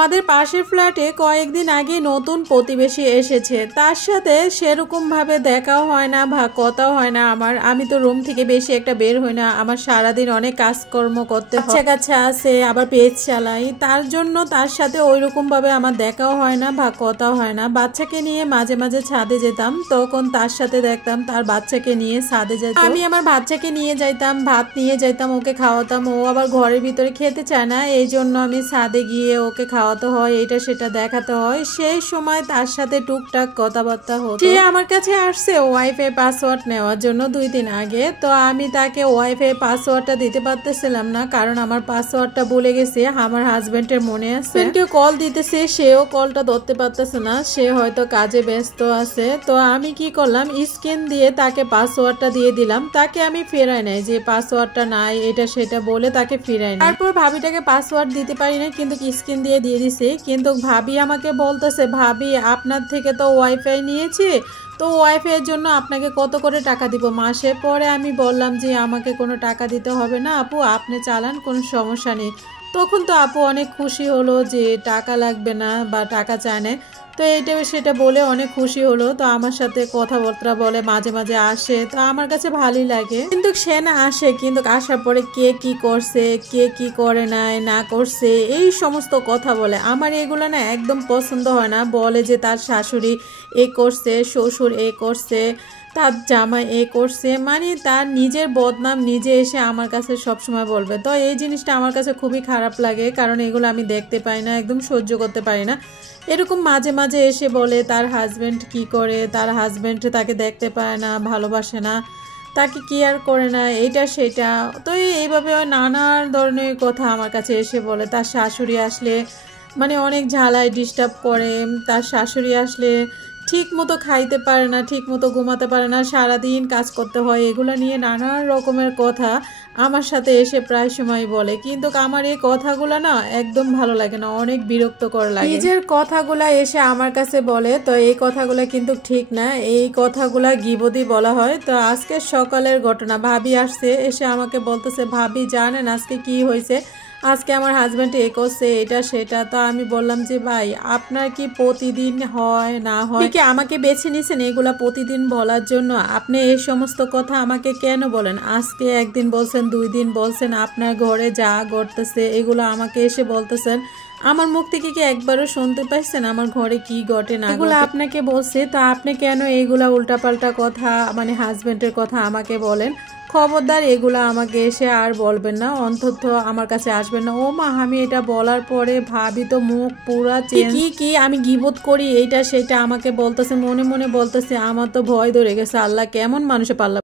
আমাদের পাশের ফ্ল্যাটে কয়েকদিন আগে নতুন প্রতিবেশী এসেছে, তার সাথে সেরকম ভাবে দেখাও হয় না বা কথাও হয় না। আমি তো রুম থেকে বেশি একটা বের হই না, আমার সারাদিন অনেক কাজকর্ম করতে হয়, বাচ্চা কাচ্চা আছে, আবার পেজ চালাই, তার জন্য তার সাথে ওইরকম ভাবে আমার দেখাও হয় না বা কথাও হয় না। বাচ্চাকে নিয়ে মাঝে মাঝে ছাদে যেতাম, তখন তার সাথে দেখতাম তার বাচ্চাকে নিয়ে ছাদে যেত, আমি আমার বাচ্চাকে নিয়ে যাইতাম, ভাত নিয়ে যাইতাম, ওকে খাওয়াতাম। ও আবার ঘরের ভিতরে খেতে চায় না, এই জন্য আমি ছাদে গিয়ে ওকে খাওয়াতে হয়, এটা সেটা দেখাতে হয়। সেই সময় তার সাথে টুকটাক কথাবার্তা হতো। সে আমার কাছে আসছে ওয়াইফাই পাসওয়ার্ড নেওয়ার জন্য 2 দিন আগে। তো আমি তাকে ওয়াইফাই পাসওয়ার্ডটা দিতে পারতেছিলাম না, কারণ আমার পাসওয়ার্ডটা ভুলে গেছি। আমার হাজবেন্ডের মনে আছে, কল দিতেছে, সেও কলটা ধরতে পারতেছে না, সে হয়তো কাজে ব্যস্ত আছে। তো আমি কি করলাম, স্ক্রিন দিয়ে তাকে পাসওয়ার্ডটা দিয়ে দিলাম। তাকে আমি ফেরাই নাই, যে পাসওয়ার্ডটা নাই এটা সেটা বলে তাকে ফেরাই নাই। তারপর ভাবিটাকে পাসওয়ার্ড দিতে পারি না, কিন্তু স্ক্রিন দিয়ে দিছি। কিন্তু ভাবি আমাকে বলতেছে, ভাবি আপনার থেকে তো ওয়াইফাই নিয়েছি, তো ওয়াইফাই এর জন্য আপনাকে কত করে টাকা দিব মাসে? পরে আমি বললাম যে আমাকে কোনো টাকা দিতে হবে না আপু, আপনি চালান, কোনো সমস্যা নেই। তখন তো আপু অনেক খুশি হলো যে টাকা লাগবে না বা টাকা চায় না। তো এইটা সেটা বলে অনেক খুশি হলো। তো আমার সাথে কথাবার্তা বলে, মাঝে মাঝে আসে, তো আমার কাছে ভালোই লাগে। কিন্তু সে না আসে, কিন্তু আসার পরে কে কি করছে, কে কি করে নাই না করছে, এই সমস্ত কথা বলে। আমার এগুলো না একদম পছন্দ হয় না। বলে যে তার শাশুড়ি এ করছে, শ্বশুর এ করছে, তার জামাই এ করছে, মানে তার নিজের বদনাম নিজে এসে আমার কাছে সবসময় বলবে। তো এই জিনিসটা আমার কাছে খুবই খারাপ লাগে, কারণ এগুলো আমি দেখতে পাই না, একদম সহ্য করতে পারি না। এরকম মাঝে মাঝে এসে বলে তার হাজব্যান্ড কি করে, তার হাজব্যান্ড তাকে দেখতে পায় না, ভালোবাসে না, তাকে কেয়ার করে না, এইটা সেটা। তো এইভাবে নানা ধরনের কথা আমার কাছে এসে বলে। তার শাশুড়ি আসলে মানে অনেক ঝালায় ডিস্টার্ব করে, তার শাশুড়ি আসলে ঠিক মতো খাইতে পারে না, ঠিক মতো ঘুমাতে পারে না, সারাদিন কাজ করতে হয়, এগুলো নিয়ে নানা রকমের কথা আমার সাথে এসে প্রায় সময় বলে। কিন্তু আমার এই কথাগুলো না একদম ভালো লাগে না, অনেক বিরক্তকর লাগে। নিজের কথাগুলা এসে আমার কাছে বলে, তো এই কথাগুলো কিন্তু ঠিক না, এই কথাগুলা গিবদি বলা হয়। তো আজকে সকালের ঘটনা, ভাবি আসছে, এসে আমাকে বলতেছে, ভাবি জানেন আজকে কি হয়েছে? আজকে আমার হাজব্যান্ড এ করছে, এটা সেটা। তো আমি বললাম যে ভাই আপনার কি প্রতিদিন হয় না হয় কি আমাকে বেছে নিছেন এগুলা প্রতিদিন বলার জন্য? আপনি এই সমস্ত কথা আমাকে কেন বলেন? আজকে একদিন বলছেন, 2 দিন বলছেন, আপনার ঘরে যা ঘটতেছে এগুলো আমাকে এসে বলতেছেন। আমার মুখ থেকে কি একবারও শুনতে পাইছেন আমার ঘরে কি ঘটে না? এগুলো আপনাকে বলছে, তো আপনি কেন এইগুলা উল্টাপাল্টা কথা, মানে হাজবেন্ডের কথা আমাকে বলেন? খবরদার এগুলা আমাকে এসে আর বলবেন না, অন্তত আমার কাছে আসবেন না। ও মা, আমি এটা বলার পরে ভাবি তো মুখ পুরা চেঞ্জ। কি আমি গিবত করি এইটা সেটা আমাকে বলতেছে, মনে মনে বলতেছে। আমার তো ভয় ধরে গেছে, আল্লাহ কেমন মানুষে পাল্লা